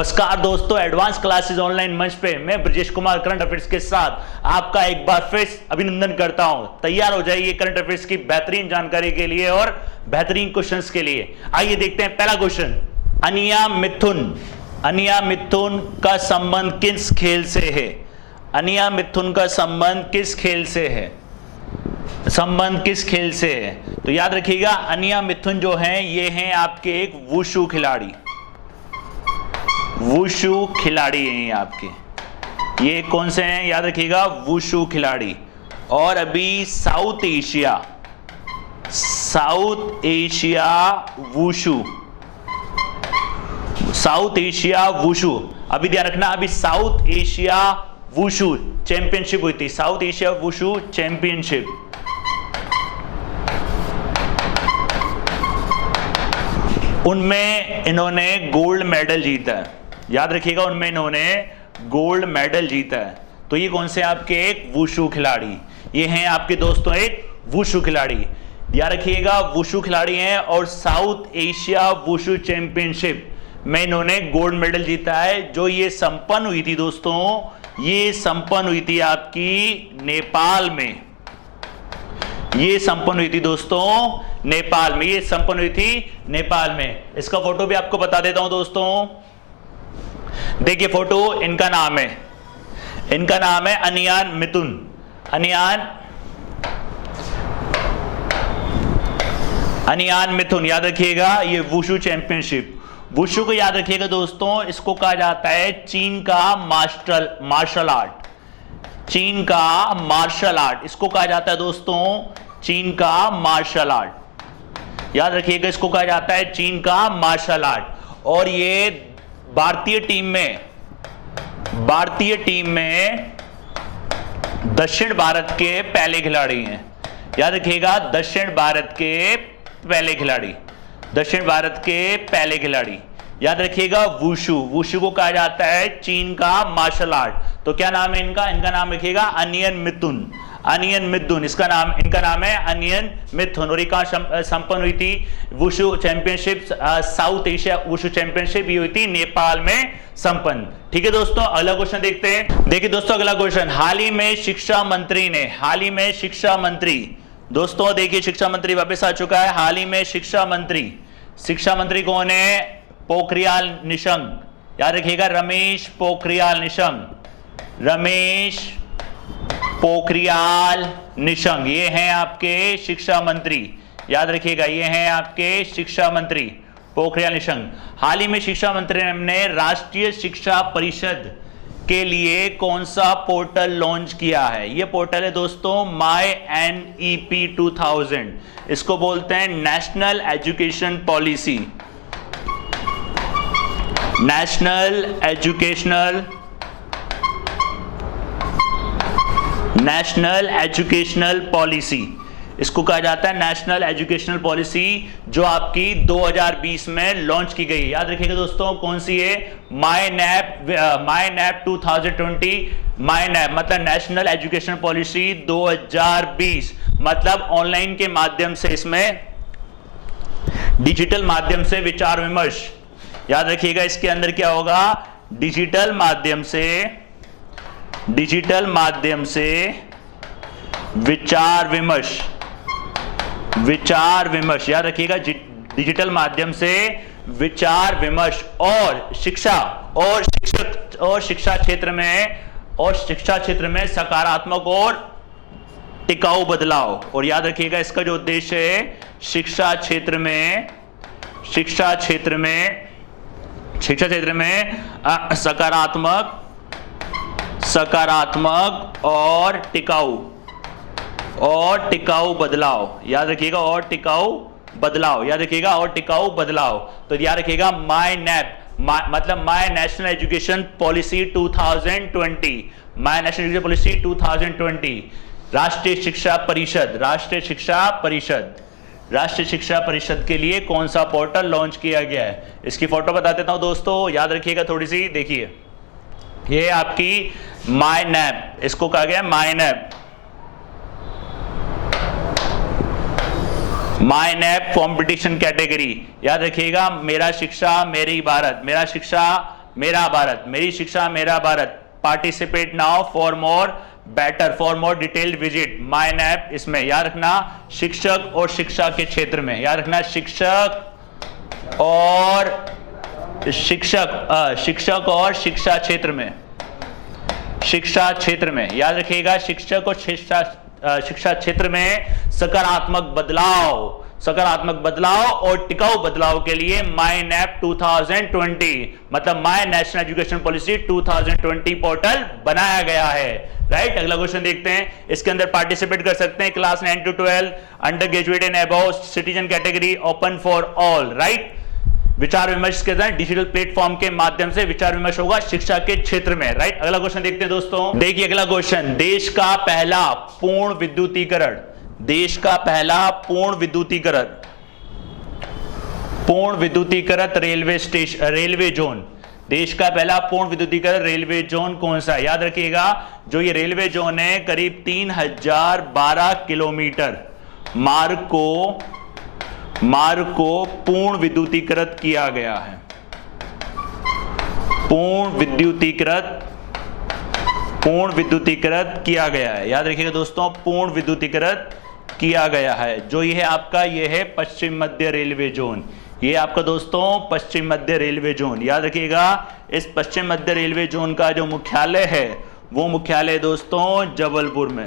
नमस्कार दोस्तों, advance classes online मंच पे मैं ब्रजेश कुमार करंट अफेयर्स के साथ आपका एक बार फिर अभिनंदन करता हूं। तैयार हो जाइए करंट अफेयर्स की बेहतरीन जानकारी के लिए और बेहतरीन क्वेश्चंस के लिए। आइए देखते हैं पहला क्वेश्चन। अनिया मिथुन का संबंध किस खेल से है? अनिया मिथुन का संबंध किस खेल से है? संबंध किस खेल से है? तो याद रखिएगा, अनिया मिथुन जो हैं ये हैं आपके एक वुशु खिलाड़ी। वुशु खिलाड़ी हैं ये आपके। ये कौन से हैं? याद रखिएगा, वुशु खिलाड़ी। और अभी साउथ एशिया वुशु अभी ध्यान रखना, अभी साउथ एशिया वुशु चैंपियनशिप हुई थी। साउथ एशिया वुशु चैंपियनशिप, उनमें इन्होंने गोल्ड मेडल जीता है। याद रखिएगा, उनमें इन्होंने गोल्ड मेडल जीता है। तो ये कौन से आपके एक वुशु खिलाड़ी, ये हैं आपके दोस्तों एक वुशु खिलाड़ी। याद रखिएगा, वुशु खिलाड़ी हैं और साउथ एशिया वुशु चैंपियनशिप में इन्होंने गोल्ड मेडल जीता है। जो ये संपन्न हुई थी दोस्तों, ये संपन्न हुई थी आपकी नेपाल में। ये संपन्न हुई थी दोस्तों नेपाल में। ये संपन्न हुई थी नेपाल में। इसका फोटो भी आपको बता देता हूं दोस्तों। देखिए फोटो, इनका नाम है अनियान मिथुन। अनियान मिथुन, याद रखिएगा, ये वुशु चैंपियनशिप। वुशु को याद रखिएगा दोस्तों, इसको कहा जाता है चीन का मार्शल आर्ट। चीन का मार्शल आर्ट इसको कहा जाता है दोस्तों, चीन का मार्शल आर्ट। याद रखिएगा, इसको कहा जाता है चीन का मार्शल आर्ट। और ये भारतीय टीम में दक्षिण भारत के पहले खिलाड़ी हैं। याद रखिएगा, दक्षिण भारत के पहले खिलाड़ी। याद रखिएगा, वुशु को कहा जाता है चीन का मार्शल आर्ट। तो क्या नाम है इनका? इनका नाम रखिएगा अनियन मिथुन। इनका नाम है अनियन मिथुन। और ये कहां संपन्न हुई थी? Wushu championship, south Asia wushu championship ये हुई थी नेपाल में संपन्न। ठीक है दोस्तों, अगला क्वेश्चन देखते हैं। देखिए दोस्तों, अगला क्वेश्चन, हाल ही में शिक्षा दोस्तों देखिए, शिक्षा मंत्री वापस आ चुका है। हाल ही में शिक्षा मंत्री कौन है? पोखरियाल निशंक। याद रखिएगा, रमेश पोखरियाल निशंक ये हैं आपके शिक्षा मंत्री। याद रखिएगा, ये हैं आपके शिक्षा मंत्री पोखरियाल निशंक। हाल ही में शिक्षा मंत्री ने राष्ट्रीय शिक्षा परिषद के लिए कौन सा पोर्टल लॉन्च किया है? ये पोर्टल है दोस्तों MyNEP 2000। इसको बोलते हैं नेशनल एजुकेशन पॉलिसी इसको कहा जाता है नेशनल एजुकेशनल पॉलिसी, जो आपकी 2020 में लॉन्च की गई। याद रखिएगा दोस्तों, कौन सी है? MyNAP 2020। MyNAP मतलब नेशनल एजुकेशन पॉलिसी 2020, मतलब ऑनलाइन के माध्यम से, इसमें डिजिटल माध्यम से विचार विमर्श। याद रखिएगा, इसके अंदर क्या होगा? डिजिटल माध्यम से विचार विमर्श। याद रखिएगा, डिजिटल माध्यम से विचार विमर्श और शिक्षा क्षेत्र में सकारात्मक और टिकाऊ बदलाव। और याद रखिएगा, इसका जो उद्देश्य है, शिक्षा क्षेत्र में सकारात्मक और टिकाऊ बदलाव। याद रखिएगा, और टिकाऊ बदलाव। तो याद रखिएगा, MyNAP मतलब माय नेशनल एजुकेशन पॉलिसी 2020। राष्ट्रीय शिक्षा परिषद के लिए कौन सा पोर्टल लॉन्च किया गया है? इसकी फोटो बता देता हूं दोस्तों, याद रखिएगा थोड़ी सी। देखिए, ये आपकी MyNAP, इसको कहा गया MyNAP। MyNAP competition category. याद रखिएगा, मेरा शिक्षा मेरी भारत, मेरा शिक्षा मेरा भारत, मेरी शिक्षा मेरा Bharat. Participate now for more better, for more detailed visit my app. इसमें याद रखना शिक्षक और शिक्षा के क्षेत्र में, याद रखना शिक्षक और शिक्षा क्षेत्र में, शिक्षा क्षेत्र में याद रखिएगा शिक्षक और शिक्षा क्षेत्र में सकारात्मक बदलाव और टिकाऊ बदलाव के लिए माय नैप 2020 मतलब my national education policy 2020 portal बनाया गया है। राइट, अगला क्वेश्चन देखते हैं। इसके अंदर पार्टिसिपेट कर सकते हैं class 9 to 12, under graduate and above, citizen category, open for all. Right, विचार विमर्श के साथ डिजिटल प्लेटफॉर्म के माध्यम से विचार विमर्श होगा शिक्षा के क्षेत्र में। राइट, अगला क्वेश्चन देखते हैं दोस्तों। देखिए अगला क्वेश्चन, देश का पहला पूर्ण विद्युतीकरण, देश का पहला पूर्ण विद्युतीकृत रेलवे जोन, देश का पहला पूर्ण विद्युतीकृत रेलवे जोन कौन सा है? याद रखिएगा जो ये रेलवे जोन है करीब 3012 किलोमीटर मार्ग को पूर्ण विद्युतीकृत किया गया है। पूर्ण विद्युतीकृत किया गया है। याद रखिएगा दोस्तों, पूर्ण विद्युतीकृत किया गया है। जो ये है आपका, ये है पश्चिम मध्य रेलवे जोन। ये आपका दोस्तों पश्चिम मध्य रेलवे जोन। याद रखिएगा इस पश्चिम मध्य रेलवे जोन का जो मुख्यालय है वो मुख्यालय दोस्तों जबलपुर में,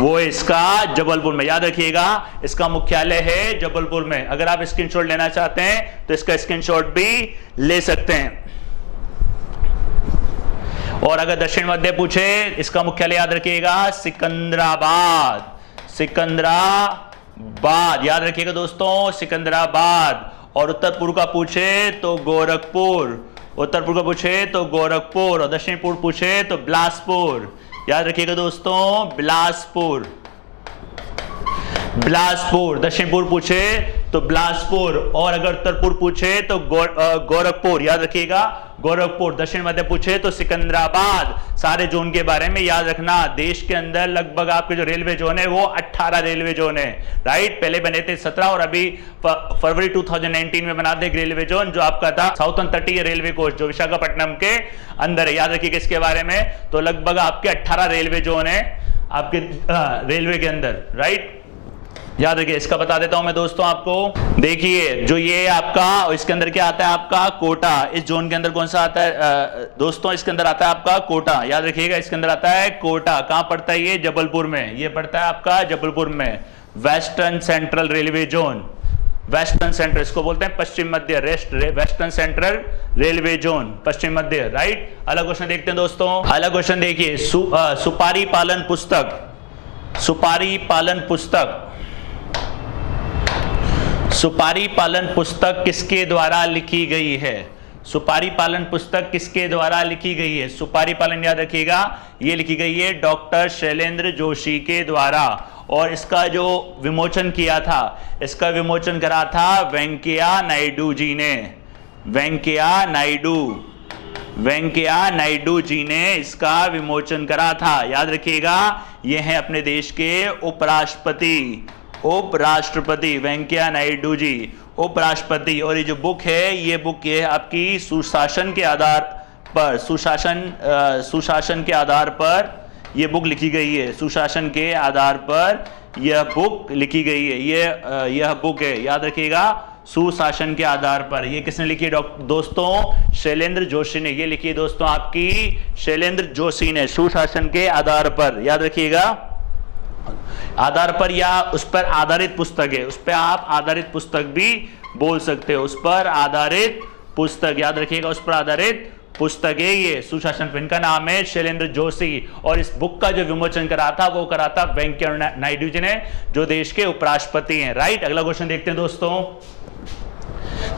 वो इसका जबलपुर में। याद रखिएगा इसका मुख्यालय है जबलपुर में। अगर आप स्क्रीनशॉट लेना चाहते हैं तो इसका स्क्रीनशॉट भी ले सकते हैं। और अगर दक्षिण मध्य पूछे, इसका मुख्यालय याद रखिएगा सिकंदराबाद, याद रखिएगा दोस्तों सिकंदराबाद। और उत्तर पूर्व का पूछे तो गोरखपुर, और दक्षिण पूर्व पूछे तो बिलासपुर। याद रखिएगा दोस्तों बिलासपुर। दक्षिण पूर्व पूछे तो बिलासपुर, और अगर उत्तर पूर्व पूछे तो गोरखपुर। याद रखिएगा गोरखपुर। दक्षिण मध्य पूछे तो सिकंदराबाद। सारे जोन के बारे में याद रखना। देश के अंदर लगभग आपके जो रेलवे जोन है वो 18 रेलवे जोन है। राइट, पहले बने थे 17 और अभी फरवरी 2019 में बना दे रेलवे जोन जो आपका था साउथर्न तटीय रेलवे कोच जो विशाखापट्टनम के अंदर है। याद रखिएगा इसके बारे में। तो लगभग आपके 18 रेलवे जोन है आपके रेलवे के अंदर। राइट, याद रखिए। इसका बता देता हूं मैं दोस्तों आपको। देखिए जो ये आपका, इसके अंदर क्या आता है आपका कोटा। इस जोन के अंदर कौन सा आता है दोस्तों? इसके अंदर आता है आपका कोटा। याद रखिएगा इसके अंदर आता है कोटा। कहां पड़ता है ये? जबलपुर में। ये पड़ता है आपका जबलपुर में। Western central railway zone, western central, इसको बोलते हैं पश्चिम मध्य, वेस्टर्न सेंट्रल रेलवे जोन, पश्चिम मध्य। राइट, अगला क्वेश्चन देखते हैं दोस्तों। अगला क्वेश्चन देखिए, सुपारी पालन पुस्तक किसके द्वारा लिखी गई है? सुपारी पालन पुस्तक किसके द्वारा लिखी गई है? सुपारी पालन याद रखिएगा ये लिखी गई है डॉक्टर शैलेंद्र जोशी के द्वारा। और इसका जो विमोचन किया था, इसका विमोचन करा था वेंकैया नायडू जी ने। वेंकैया नायडू जी ने इसका विमोचन करा था। याद रखिएगा ये हैं अपने देश के उपराष्ट्रपति वेंकैया नायडू जी, उपराष्ट्रपति। और ये जो बुक है ये आपकी सुशासन के आधार पर ये बुक लिखी गई है। सुशासन के आधार पर यह बुक लिखी गई है। यह बुक है, याद रखिएगा सुशासन के आधार पर। ये किसने लिखी है दोस्तों? शैलेंद्र जोशी ने। ये लिखी है दोस्तों आपकी शैलेंद्र जोशी ने, सुशासन के आधार पर। याद रखिएगा आधार पर या उस पर आधारित पुस्तक है, उस पर आप आधारित पुस्तक भी बोल सकते हो। उस पर आधारित पुस्तक, याद रखिएगा उस पर आधारित पुस्तक है ये सुशासन। इनका नाम है शैलेंद्र जोशी। और इस बुक का जो विमोचन करा था वो करा था वेंकैया नायडू जी ने जो देश के उपराष्ट्रपति हैं। राइट, अगला क्वेश्चन देखते हैं दोस्तों।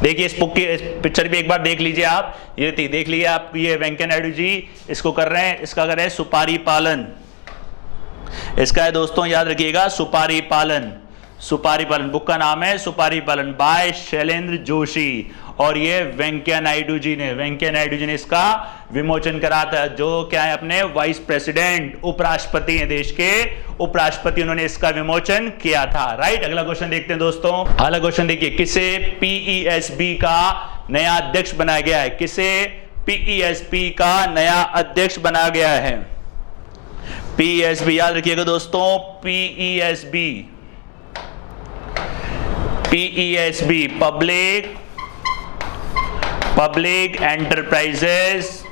देखिए इस बुक की पिक्चर भी एक बार देख लीजिए आप। ये देख लीजिए आप, ये वेंकैया नायडू जी इसको कर रहे हैं, इसका कर रहे हैं सुपारी पालन। इसका है दोस्तों याद रखिएगा सुपारी पालन। बुक का नाम है सुपारी पालन बाय शैलेंद्र जोशी। और ये वेंकैया नायडू जी ने इसका विमोचन करा था। जो क्या है अपने वाइस प्रेसिडेंट, उपराष्ट्रपति हैं, देश के उपराष्ट्रपति, उन्होंने इसका विमोचन किया था। राइट, अगला क्वेश्चन देखते हैं दोस्तों। अगला क्वेश्चन देखिए, किसे PESB का नया अध्यक्ष बनाया गया है? किसे पीईएसबी का नया अध्यक्ष बनाया गया है? पीईएसबी याद रखिएगा दोस्तों, PESB, PESB public enterprises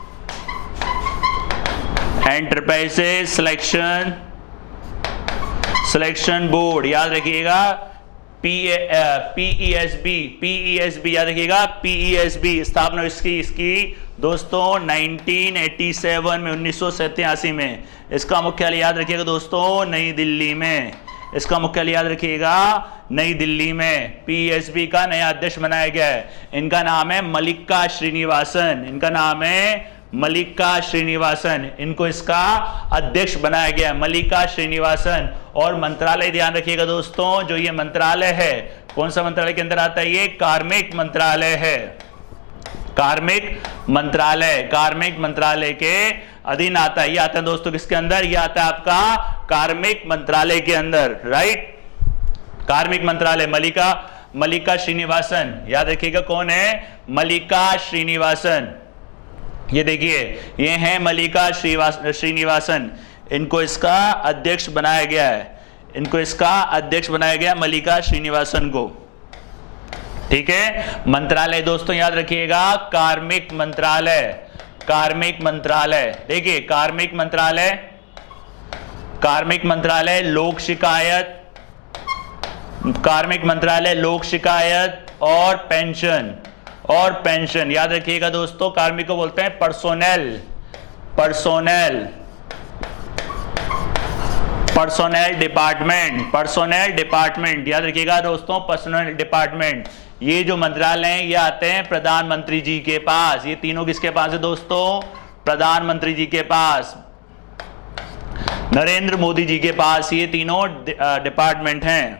selection board, याद रखिएगा पीईएसबी याद रखिएगा, पीईएसबी स्थापना इसकी दोस्तों 1987 में, 1987 में। इसका मुख्यालय याद रखिएगा दोस्तों नई दिल्ली में, इसका मुख्यालय याद रखिएगा नई दिल्ली में। पीईएसबी का नया अध्यक्ष बनाया गया है, इनका नाम है मल्लिका श्रीनिवासन, इनका नाम है मल्लिका श्रीनिवासन, इनको इसका अध्यक्ष बनाया गया है मल्लिका श्रीनिवासन। और मंत्रालय ध्यान रखिएगा दोस्तों, जो ये मंत्रालय है कौन सा मंत्रालय के अंदर आता है? ये कार्मिक मंत्रालय है, कार्मिक मंत्रालय के अधीन आता है। ये आता है दोस्तों किसके अंदर? ये आता है आपका कार्मिक मंत्रालय के अंदर, राइट। कार्मिक मंत्रालय, मल्लिका श्रीनिवासन, याद रखिएगा कौन है? मल्लिका श्रीनिवासन। ये देखिए ये है मल्लिका श्रीनिवासन, इनको इसका अध्यक्ष बनाया गया है, इनको इसका अध्यक्ष बनाया गया मल्लिका श्रीनिवासन को, ठीक है। मंत्रालय दोस्तों याद रखिएगा कार्मिक मंत्रालय, देखिए कार्मिक मंत्रालय लोक शिकायत और पेंशन, याद रखिएगा दोस्तों कार्मिक को बोलते हैं पर्सोनेल डिपार्टमेंट, याद रखिएगा दोस्तों पर्सनल डिपार्टमेंट। ये जो मंत्रालय हैं ये आते हैं प्रधानमंत्री जी के पास, ये तीनों किसके पास है दोस्तों? प्रधानमंत्री जी के पास, नरेंद्र मोदी जी के पास ये तीनों डिपार्टमेंट हैं,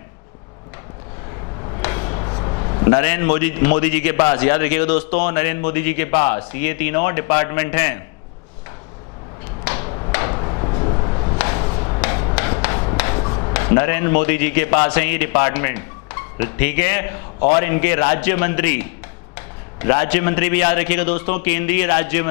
नरेंद्र मोदी जी के पास, याद रखिएगा दोस्तों नरेंद्र मोदी जी के पास ये तीनों डिपार्टमेंट हैं। नरेंद्र मोदी जी के पास है ये डिपार्टमेंट, ठीक है। और इनके राज्य मंत्री भी याद रखिएगा दोस्तों, केंद्रीय राज्य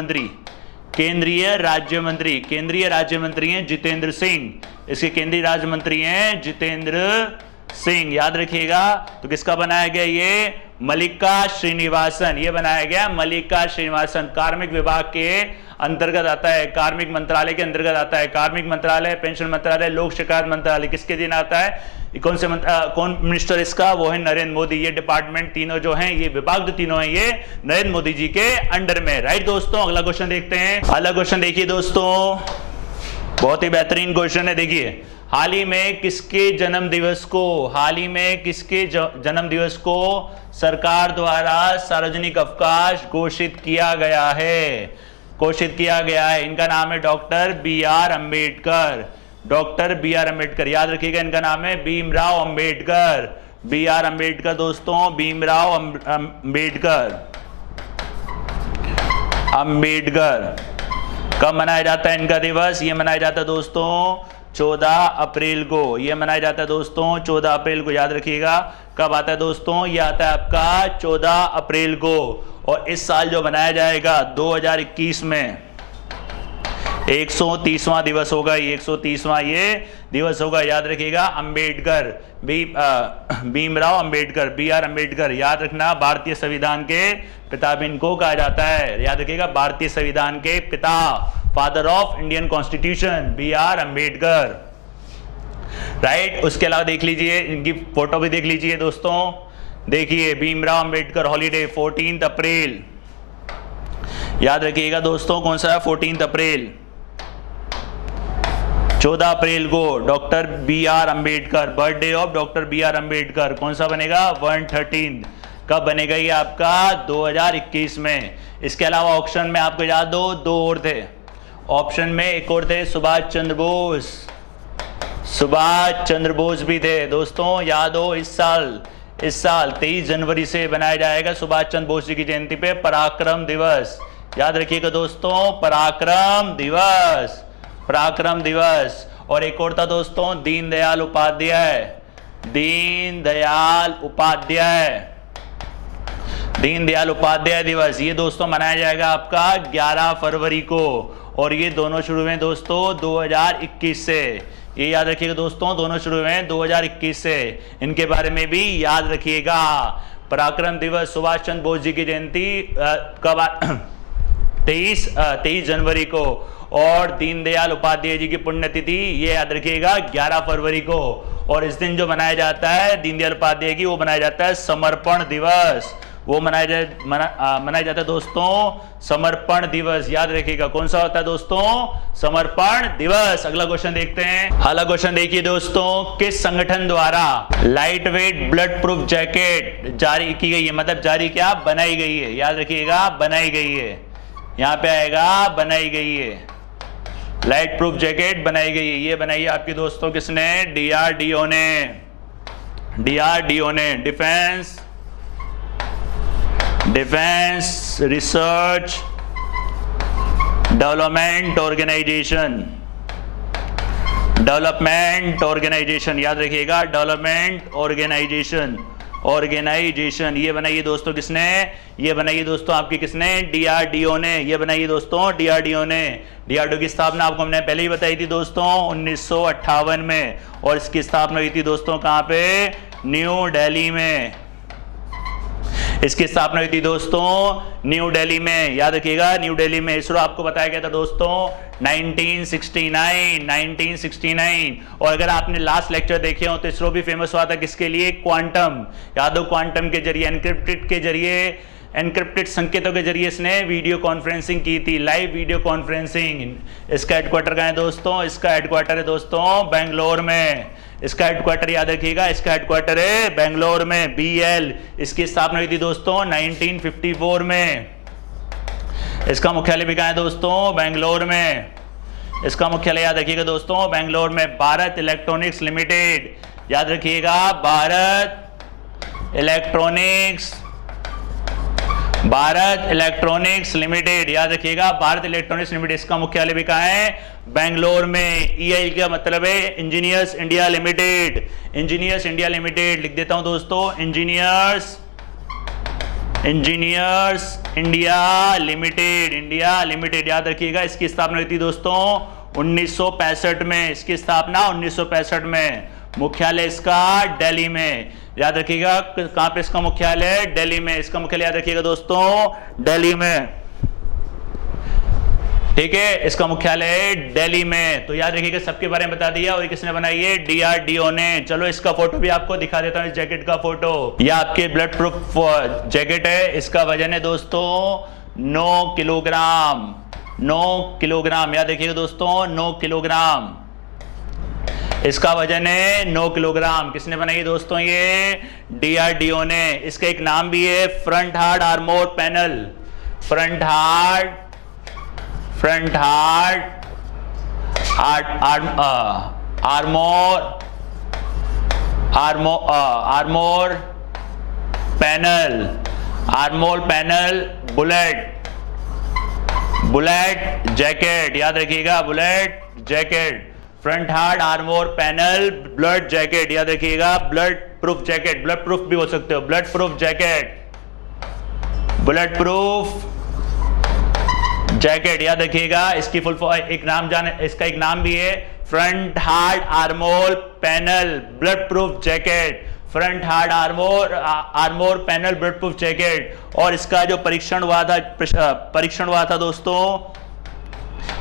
मंत्री हैं जितेंद्र सिंह, इसके केंद्रीय राज्य मंत्री हैं जितेंद्र सिंह, याद रखिएगा। तो किसका बनाया गया? ये मल्लिका श्रीनिवासन, ये बनाया गया मल्लिका श्रीनिवासन। कार्मिक विभाग के अंतर्गत आता है, कार्मिक मंत्रालय के अंतर्गत आता है, कार्मिक मंत्रालय, पेंशन मंत्रालय, लोक शिकायत मंत्रालय, किसके दिन आता है? कौन मिनिस्टर इसका? वो है नरेंद्र मोदी। ये डिपार्टमेंट तीनों जो हैं, ये विभाग जो तीनों हैं, ये नरेंद्र मोदी जी के अंडर में, राइट दोस्तों। अगला क्वेश्चन देखते हैं। अगला क्वेश्चन देखिए दोस्तों, बहुत ही बेहतरीन क्वेश्चन है। देखिए हाल ही में किसके जन्म दिवस को सरकार द्वारा सार्वजनिक अवकाश घोषित किया गया है? इनका नाम है डॉक्टर बी आर अम्बेडकर, याद रखिएगा इनका नाम है भीमराव अम्बेडकर दोस्तों, भीमराव अम्बेडकर। कब मनाया जाता है इनका दिवस? ये मनाया जाता है दोस्तों 14 अप्रैल को, ये मनाया जाता है दोस्तों 14 अप्रैल को, याद रखिएगा। कब आता है दोस्तों? ये आता है आपका 14 अप्रैल को। और इस साल जो मनाया जाएगा 2021 में 130वां दिवस होगा, 130वां ये दिवस होगा, याद रखिएगा। भीमराव अम्बेडकर, बी आर अम्बेडकर, याद रखना भारतीय संविधान के पिता भी इनको कहा जाता है, याद रखिएगा भारतीय संविधान के पिता, father of Indian constitution, B R Ambedkar, right. उसके अलावा देख लीजिए इनकी फोटो भी देख लीजिए दोस्तों, देखिए भीमराव अम्बेडकर हॉलीडे 14 अप्रैल, याद रखिएगा दोस्तों कौन सा है? 14 अप्रैल। 14 अप्रैल को doctor B R Ambedkar, birthday of doctor B R Ambedkar, कौन सा बनेगा? 113। कब बनेगा ये आपका? 2021 में। इसके अलावा ऑप्शन में आपको याद हो 2 और थे, ऑप्शन में एक और थे सुभाष चंद्र बोस भी थे दोस्तों, याद हो। इस साल 23 जनवरी से बनाया जाएगा सुभाष चंद्र बोस जी की जयंती पे पराक्रम दिवस, याद रखिएगा दोस्तों पराक्रम दिवस। और एक और था दोस्तों दीनदयाल उपाध्याय, दीनदयाल उपाध्याय दिवस ये दोस्तों मनाया जाएगा आपका 11 फरवरी को, और ये दोनों शुरू हुए दोस्तों 2021 से। ये याद रखिएगा दोस्तों, दोनों शुरू हुए 2021 से, इनके बारे में भी याद रखिएगा। पराक्रम दिवस सुभाष चंद्र बोस जी की जयंती कब 23 जनवरी को, और दीनदयाल उपाध्याय जी की पुण्यतिथि ये याद रखिएगा 11 फरवरी को। और इस दिन जो मनाया जाता है दीनदयाल उपाध्याय की, वो मनाया जाता है समर्पण दिवस। वो मनाया जाता है दोस्तों समर्पण दिवस, याद रखिएगा। कौन सा होता है दोस्तों? समर्पण दिवस। अगला क्वेश्चन देखते हैं। अगला क्वेश्चन देखिए दोस्तों, किस संगठन द्वारा light weight blood proof jacket जारी की गई है? मतलब जारी क्या, बनाई गई है। याद रखिएगा बनाई गई है, यहाँ पे आएगा बनाई गई है। लाइट प्रूफ जैकेट बनाई गई है, ये बनाई है आपकी दोस्तों किसने? DRDO ने। DRDO ने, डिफेंस रिसर्च डेवलपमेंट ऑर्गेनाइजेशन, याद रखिएगा डेवलपमेंट ऑर्गेनाइजेशन ये बनाइए दोस्तों किसने? ये बनाइए दोस्तों आपकी किसने? DRDO ने। ये बनाइए दोस्तों DRDO ने। DRDO की स्थापना आपको हमने पहले ही बताई थी दोस्तों 1958 में, और इसकी स्थापना हुई थी दोस्तों कहाँ पे? न्यू दिल्ली में। इसकी स्थापना हुई थी दोस्तों न्यू दिल्ली में, याद रखिएगा न्यू दिल्ली में। इसरो आपको बताया गया था दोस्तों 1969। और अगर आपने लास्ट लेक्चर देखे हो तो इसरो भी फेमस हुआ था किसके लिए? क्वांटम। याद हो, क्वांटम के जरिए, एनक्रिप्टेड संकेतों के जरिए इसने वीडियो कॉन्फ्रेंसिंग की थी, लाइव वीडियो कॉन्फ्रेंसिंग। इसका हेडक्वार्टर कहाँ है दोस्तों? इसका हेडक्वार्टर है दोस्तों बेंगलोर में। इसका हेडक्वार्टर याद रखिएगा, इसका हेडक्वार्टर है बेंगलोर में, BL। इसकी स्थापना हुई थी दोस्तों 1954 में। इसका मुख्यालय भी कहाँ है दोस्तों? बेंगलोर में। इसका मुख्यालय याद रखिएगा दोस्तों बेंगलोर में। भारत इलेक्ट्रॉनिक्स लिमिटेड, याद रखिएगा भारत इलेक्ट्रॉनिक्स लिमिटेड, याद रखिएगा भारत इलेक्ट्रॉनिक्स लिमिटेड। इसका मुख्यालय भी कहाँ है? बेंगलोर में। EIL का मतलब है engineers India limited. Engineers India limited लिख देता हूं दोस्तों, इंजीनियर्स इंडिया लिमिटेड, याद रखिएगा। इसकी स्थापना हुई थी दोस्तों 1965 में। इसकी स्थापना 1965 में। मुख्यालय इसका दिल्ली में, याद रखिएगा। कहां पे इसका मुख्यालय? दिल्ली में। इसका मुख्यालय याद रखिएगा दोस्तों दिल्ली में, ठीक है। इसका मुख्यालय दिल्ली में। तो याद रखिएगा सबके बारे में बता दिया। और किसने बनाई है? DRDO ने। चलो इसका फोटो भी आपको दिखा देता हूं, इस जैकेट का फोटो। यह आपके ब्लड प्रूफ जैकेट है। इसका वजन है दोस्तों 9 किलोग्राम, याद रखिएगा दोस्तों 9 किलोग्राम। इसका वजन है 9 किलोग्राम। किसने बनाई है दोस्तों? ये DRDO ने। इसका एक नाम भी है front hard armour panel. Front hard armour panel bullet jacket, याद रखिएगा bullet jacket. Front hard armour panel blood jacket, याद रखिएगा blood proof jacket. Blood proof भी बोल सकते हो, blood proof jacket, bullet proof jacket, याद रखिएगा। इसकी फुल एक नाम जाने, इसका एक नाम भी है front hard armour panel blood proof jacket. Front hard armour panel blood proof jacket. और इसका जो परीक्षण हुआ था दोस्तों,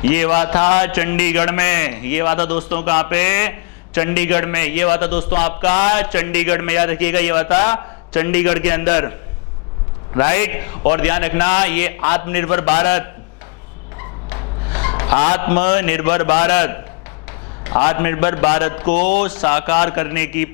ये हुआ था चंडीगढ़ में। ये हुआ था दोस्तों कहां पे? चंडीगढ़ में। ये हुआ था दोस्तों आपका चंडीगढ़ में, याद रखिएगा ये हुआ था चंडीगढ़ के अंदर, राइट। और ध्यान रखना ये आत्मनिर्भर भारत को साकार करने की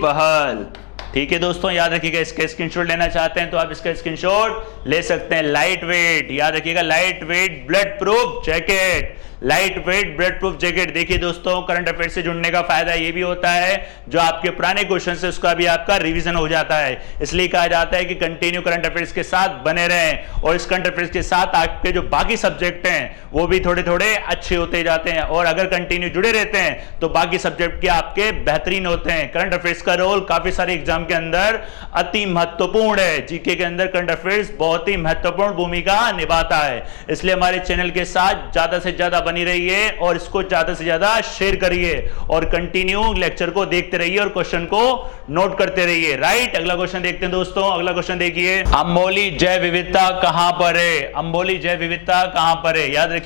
पहल, ठीक है दोस्तों, याद रखिएगा। इसका स्क्रीनशॉट लेना चाहते हैं तो आप इसका स्क्रीनशॉट ले सकते हैं लाइट वेट, याद रखिएगा light weight blood proof jacket, light weight blood proof jacket. देखिए दोस्तों, करंट अफेयर से जुड़ने का फायदा ये भी होता है जो आपके पुराने क्वेश्चन है उसका भी आपका रिवीजन हो जाता है। इसलिए कहा जाता है कि कंटिन्यू करंट अफेयर्स के साथ बने रहें और इस करंट अफेयर्स के साथ आपके जो बाकी सब्जेक्ट हैं वो भी थोड़े थोड़े अच्छे होते जाते हैं, और अगर कंटिन्यू जुड़े रहते हैं तो बाकी सब्जेक्ट के आपके बेहतरीन होते हैं। करंट अफेयर्स का रोल काफी सारे एग्जाम के अंदर अति महत्वपूर्ण है। जीके के अंदर करंट अफेयर्स बहुत ही महत्वपूर्ण भूमिका निभाता है। इसलिए हमारे चैनल के साथ ज्यादा से ज्यादा बनी रहिए और इसको ज्यादा से ज्यादा शेयर करिए और कंटिन्यू लेक्चर को देखते रहिए और क्वेश्चन को नोट करते रहिए। राइट, अगला क्वेश्चन देखते हैं दोस्तों। अगला क्वेश्चन देखिए, अम्बोली जैव विविधता कहां पर है? अम्बोली जैव विविधता कहां पर है? याद रखिएगा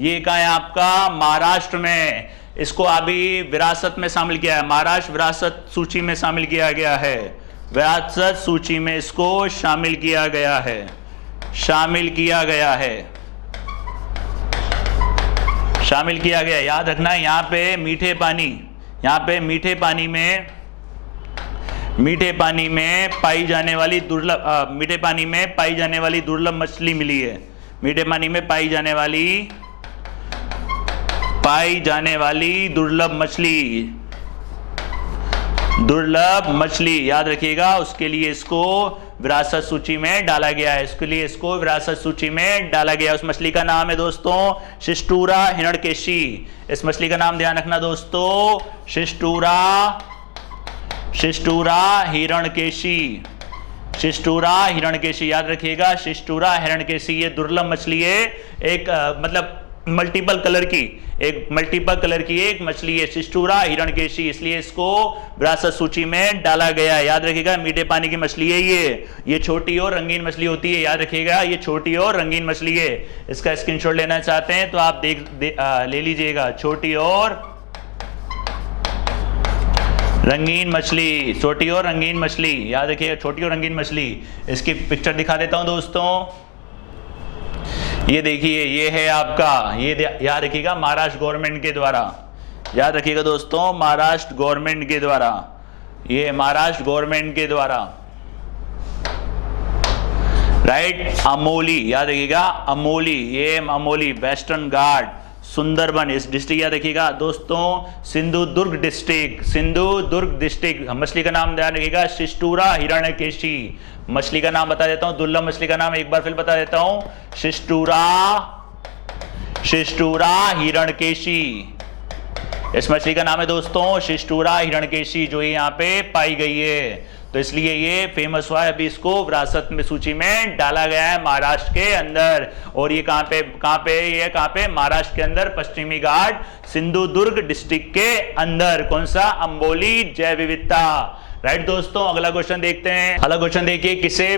ये कहां है आपका? महाराष्ट्र में। इसको अभी विरासत में शामिल किया है, महाराष्ट्र विरासत सूची में शामिल किया गया है, विरासत सूची में इसको शामिल किया गया है, शामिल किया गया है, शामिल किया गया। याद रखना यहाँ पे मीठे पानी, यहाँ पे मीठे पानी में पाई जाने वाली दुर्लभ, मीठे पानी में पाई जाने वाली दुर्लभ मछली मिली है। मीठे पानी में पाई जाने वाली दुर्लभ मछली याद रखिएगा। उसके लिए इसको विरासत सूची में डाला गया है, इसके लिए इसको विरासत सूची में डाला गया है। उस मछली का नाम है दोस्तों शिष्टूरा हिरण्यकेशी। इस मछली का नाम ध्यान रखना दोस्तों, शिष्टूरा हिरण्यकेशी, शिष्टूरा हिरण्यकेशी। याद रखिएगा शिष्टूरा हिरण्यकेशी ये दुर्लभ मछली है, एक मतलब मल्टीपल कलर की एक मछली है शिष्टूरा हिरण्यकेशी, इसलिए इसको विरासत सूची में डाला गया है। याद रखिएगा मीठे पानी की मछली है ये छोटी और रंगीन मछली होती है। याद रखिएगा ये छोटी और रंगीन मछली है। इसका स्क्रीनशॉट लेना चाहते हैं तो आप ले लीजिएगा, छोटी और रंगीन मछली, छोटी और रंगीन मछली। याद रखिएगा छोटी और रंगीन मछली। इसकी पिक्चर दिखा देता हूं दोस्तों, ये देखिए ये है आपका, ये याद रखिएगा महाराष्ट्र गवर्नमेंट के द्वारा, याद रखिएगा दोस्तों महाराष्ट्र गवर्नमेंट के द्वारा, ये महाराष्ट्र गवर्नमेंट के द्वारा। राइट, अमोली याद रखिएगा, अमोली, ये अमोली वेस्टर्न घाट सुंदरबन, इस डिस्ट्रिक्ट याद रखिएगा दोस्तों सिंधुदुर्ग डिस्ट्रिक्ट। मछली का नाम ध्यान रखिएगा शिष्टूरा हिरण्यकेशी। मछली का नाम बता देता हूं, दुर्लभ मछली का नाम एक बार फिर बता देता हूं, शिष्टूरा हिरण्यकेशी। इस मछली का नाम है दोस्तों शिष्टूरा हिरण्यकेशी, जो यहाँ पे पाई गई है। तो इसलिए ये फेमस हुआ है, अभी इसको विरासत में सूची में डाला गया है महाराष्ट्र के अंदर। और ये कहां पे महाराष्ट्र के अंदर पश्चिमी घाट सिंधुदुर्ग डिस्ट्रिक्ट के अंदर। कौन सा? अम्बोली जैव विविधता। राइट दोस्तों, अगला क्वेश्चन देखते हैं। अगला क्वेश्चन देखिए, किसे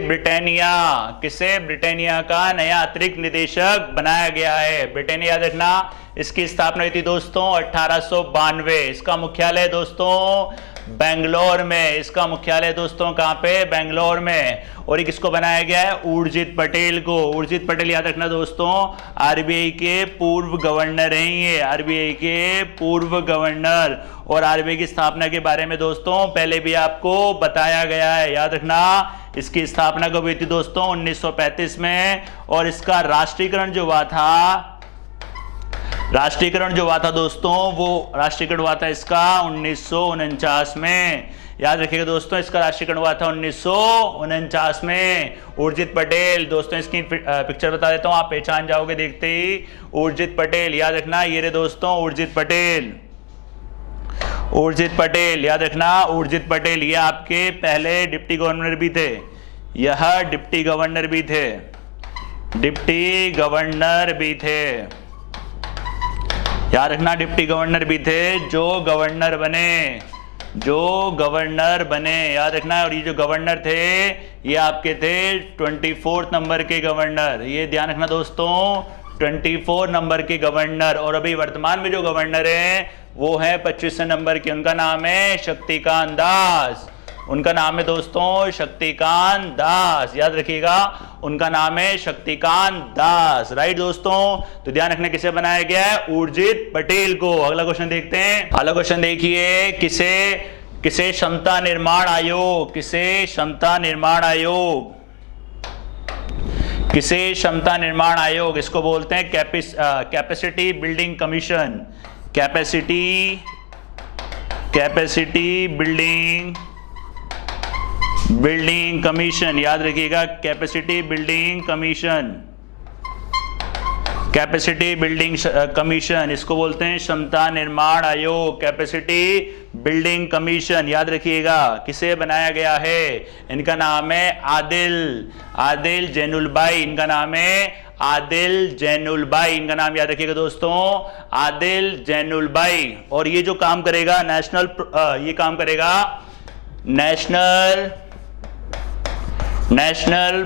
ब्रिटानिया का नया अतिरिक्त निदेशक बनाया गया है? ब्रिटानिया याद रखना, इसकी स्थापना हुई थी दोस्तों 1892। इसका मुख्यालय दोस्तों बेंगलोर में, इसका मुख्यालय दोस्तों कहां पे? बेंगलोर में। और ये किसको बनाया गया है? उर्जित पटेल को। उर्जित पटेल याद रखना दोस्तों आरबीआई के पूर्व गवर्नर हैं ये, आरबीआई के पूर्व गवर्नर। और आरबीआई की स्थापना के बारे में दोस्तों पहले भी आपको बताया गया है, याद रखना। इसकी स्थापना कब हुई थी दोस्तों? 1935 में। और इसका राष्ट्रीयकरण जो हुआ था दोस्तों, वो राष्ट्रीयकरण हुआ था इसका 1949 में। याद रखिएगा दोस्तों इसका राष्ट्रीयकरण हुआ था 1949 में। उर्जित पटेल दोस्तों, इसकी पिक्चर बता देता हूं, आप पहचान जाओगे देखते ही। उर्जित पटेल याद रखना, ये रे दोस्तों उर्जित पटेल याद रखना। उर्जित पटेल ये आपके पहले डिप्टी गवर्नर भी थे, यह डिप्टी गवर्नर भी थे। याद रखना डिप्टी गवर्नर भी थे, जो गवर्नर बने। याद रखना, और ये जो गवर्नर थे ये आपके थे 24 नंबर के गवर्नर। ये ध्यान रखना दोस्तों 24 नंबर के गवर्नर। और अभी वर्तमान में जो गवर्नर है वो है 25 नंबर के, उनका नाम है शक्तिकांत दास। उनका नाम है दोस्तों शक्तिकांत दास, याद रखिएगा उनका नाम है शक्तिकांत दास। राइट दोस्तों, तो ध्यान रखना किसे बनाया गया है? उर्जित पटेल को। अगला क्वेश्चन देखते हैं। अगला क्वेश्चन देखिए, किसे क्षमता निर्माण आयोग किसे क्षमता निर्माण आयोग, इसको बोलते हैं capacity building commission, capacity building commission, याद रखिएगा कैपेसिटी बिल्डिंग कमीशन, इसको बोलते हैं क्षमता निर्माण आयोग, कैपेसिटी बिल्डिंग कमीशन, याद रखिएगा। किसे बनाया गया है? इनका नाम है आदिल जैनुल भाई, इनका नाम है आदिल जैनुल भाई, इनका नाम याद रखिएगा दोस्तों, आदिल जैनुल भाई। और ये जो काम करेगा ये काम करेगा national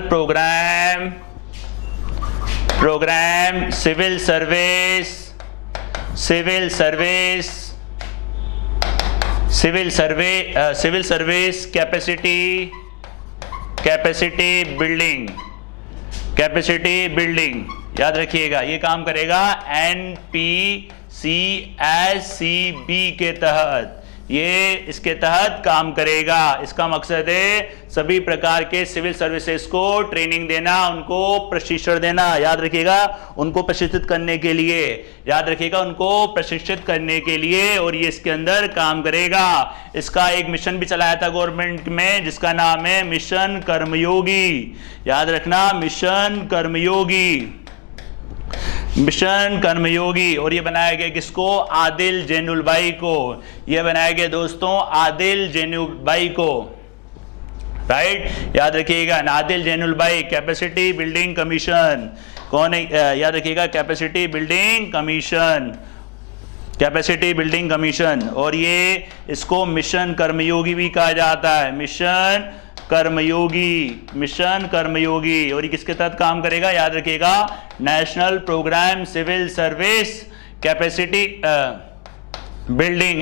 programme civil service capacity building, याद रखिएगा। ये काम करेगा NPCSCB के तहत, ये इसके तहत काम करेगा। इसका मकसद है सभी प्रकार के सिविल सर्विसेज को ट्रेनिंग देना, उनको प्रशिक्षण देना, याद रखिएगा, उनको प्रशिक्षित करने के लिए, याद रखिएगा, उनको प्रशिक्षित करने के लिए। और ये इसके अंदर काम करेगा। इसका एक मिशन भी चलाया था गवर्नमेंट में, जिसका नाम है मिशन कर्मयोगी, याद रखना, मिशन कर्मयोगी। और ये बनाया गया किसको? आदिल जैनुल भाई को। ये बनाया गया दोस्तों आदिल जैनुल भाई को, राइट, याद रखिएगा, आदिल जैनुल भाई। कैपेसिटी बिल्डिंग कमीशन कौन है? याद रखिएगा, कैपेसिटी बिल्डिंग कमीशन। और ये इसको मिशन कर्मयोगी भी कहा जाता है, मिशन कर्मयोगी। और ये किसके तहत काम करेगा? याद रखिएगा, national programme civil service capacity building,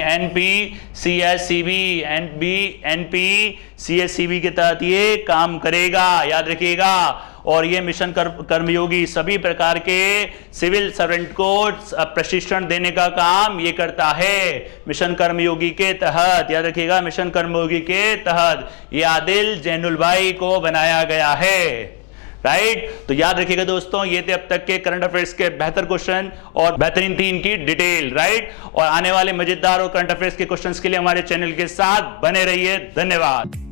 NPCSCB के तहत ये काम करेगा, याद रखिएगा। और ये मिशन कर्मयोगी सभी प्रकार के सिविल सर्वेंट को प्रशिक्षण देने का काम ये करता है मिशन कर्मयोगी के तहत, याद रखिएगा, मिशन कर्मयोगी के तहत ये आदिल जैनुल भाई को बनाया गया है, राइट। तो याद रखिएगा दोस्तों, ये थे अब तक के करंट अफेयर्स के बेहतर क्वेश्चन और बेहतरीन 3 की डिटेल, राइट। और आने वाले मजेदार और करंट अफेयर्स के क्वेश्चंस के लिए हमारे चैनल के साथ बने रहिए। धन्यवाद।